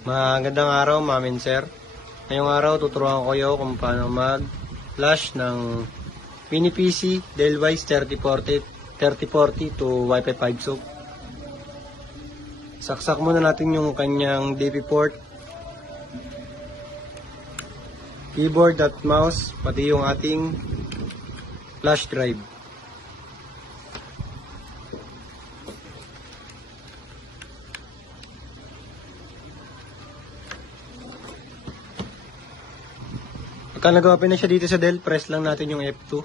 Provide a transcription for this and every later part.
Magandang araw, ma'am and sir. Ngayong araw, tuturuan ko kayo kung paano mag-flash ng mini PC Dellwise 3040 to Wi-Fi 5 soap. Saksak muna natin yung kanyang DP port, keyboard at mouse, pati yung ating flash drive. Pagka nag-open na siya dito sa Dell, press lang natin yung F2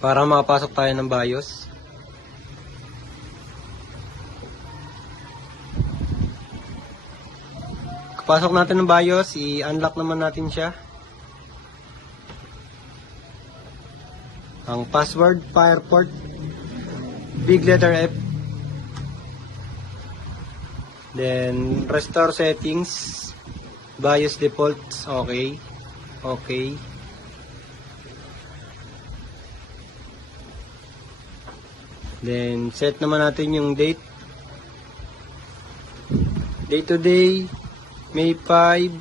para makapasok tayo ng BIOS. Kapasok natin ng BIOS, i-unlock naman natin siya. Ang password, Fireport, big letter F. Then, restore settings, BIOS defaults, okay. Then, set naman natin yung date. Day to day, May 8,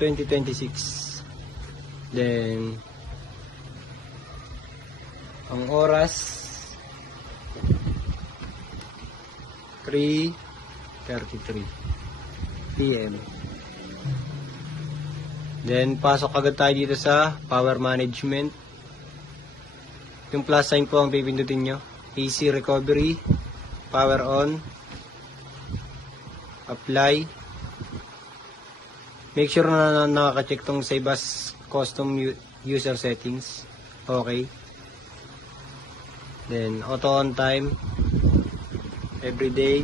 2026. Then, ang oras, 3:33 PM. Then, pasok agad tayo dito sa power management. Yung plus sign po ang pipindutin nyo. AC recovery, power on, apply. Make sure na nakaka-check tong save as custom user settings. Okay. Then, auto on time, everyday,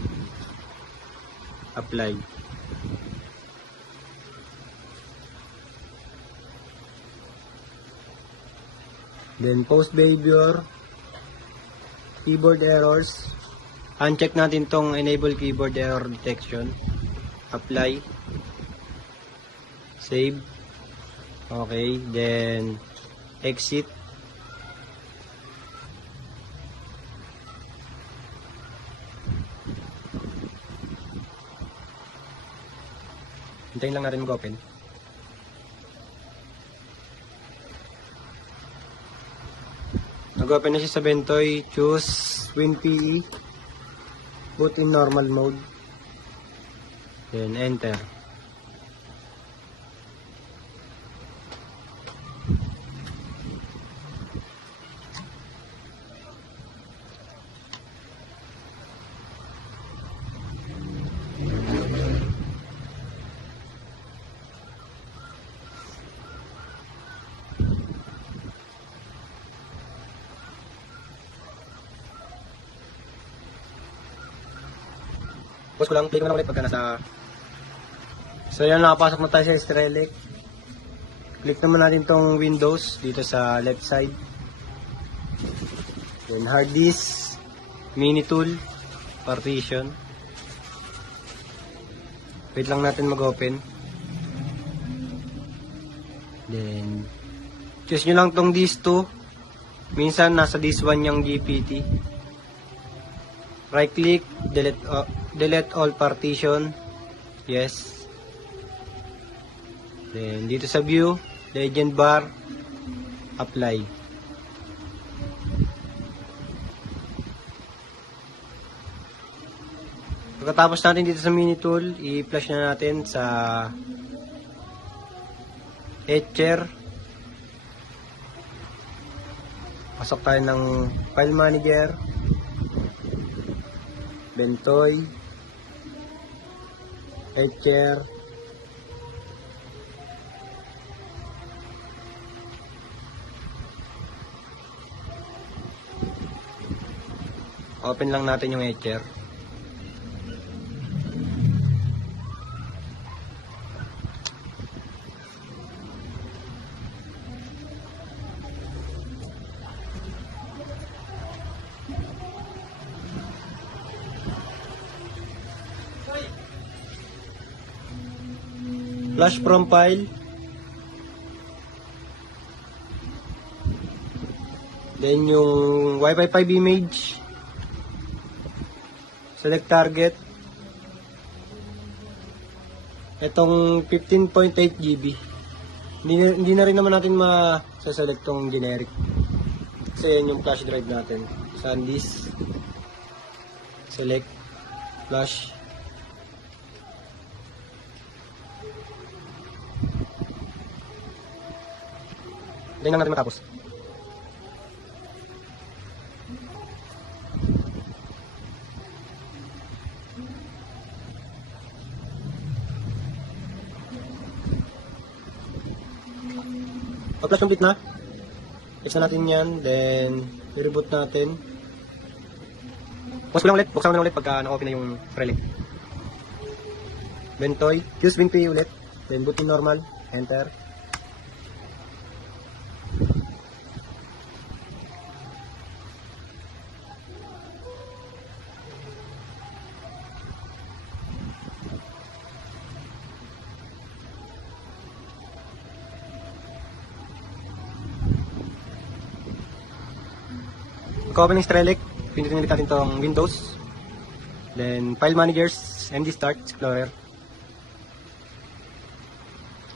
apply. Then post behavior, keyboard errors, uncheck natin tong enable keyboard error detection, apply, save, okay, then exit. Hintayin lang natin mag-open. Nag-open na siya sa Ventoy. Choose WinPE. Boot in normal mode. Then enter. Pause ko lang, click mo na ulit pagka nasa... So yan, nakapasok na tayo sa Strelec. Click naman natin tong Windows dito sa left side. Then hard disk, mini tool, partition. Wait lang natin mag-open. Then choose nyo lang tong disk 2. Minsan nasa disk 1 yung GPT. Right click, delete all partition. Yes. Then dito sa view, legend bar, apply. Pagkatapos natin dito sa mini tool, i-flash na natin sa Etcher. Pasok tayo ng file manager, Ventoy, Etcher, open lang natin yung Etcher. Flash from file. Then yung Wi-Fi 5 image. Select target. Itong 15.8 GB. Hindi na rin naman natin ma-select tong generic. Kasi yan yung flash drive natin. SanDisk. Select. Flash. Hindi na natin matapos. Pag-flash complete na, fix na natin yan, then i-reboot natin. Pause ko lang ulit, buksan ko na ulit pagka na-open na yung relic. Bentoy, use Bentoy ulit, then boot in normal, enter. Pagka-open ng Strelic, pindutin ulit natin itong Windows. Then, File Managers, MD Start, Explorer.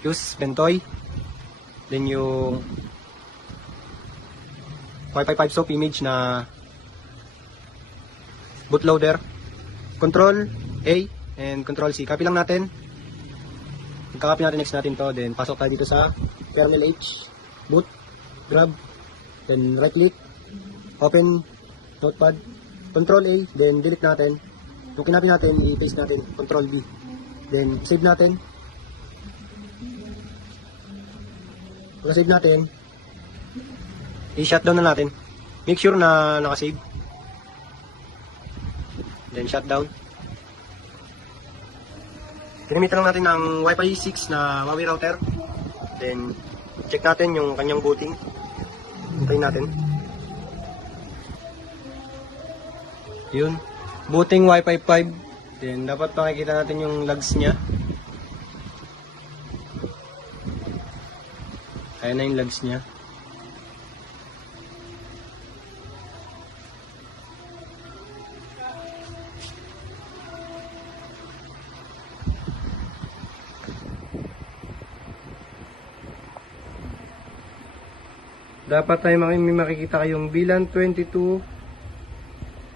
Use Bentoy. Then yung Wi-Fi 5 soap image na bootloader. Control A and Control C. Copy lang natin. Pagka-copy natin, next natin to. Then, pasok tayo dito sa kernel H. Boot. Grab. Then, right click. Open notepad, Control A, then delete natin. Yung kinapin natin, i-paste natin, Control V. Then save natin. Pagka-save natin, i-shutdown na natin. Make sure na naka-save. Then shutdown. Ginamitan lang natin ng Wi-Fi 6 na Huawei router. Then check natin yung kanyang booting. Hintayin natin. Yun, booting Wi-Fi 5. Then dapat makikita natin yung logs niya. Ayan na yung logs niya. Dapat tayo may makikita kayong VLAN 22.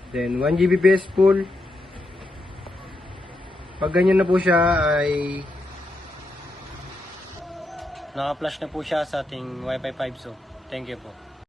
Then 1 Gbps full. Pag ganyan na po siya ay naka-flash na po siya sa ating Wi-Fi 5. So, thank you po.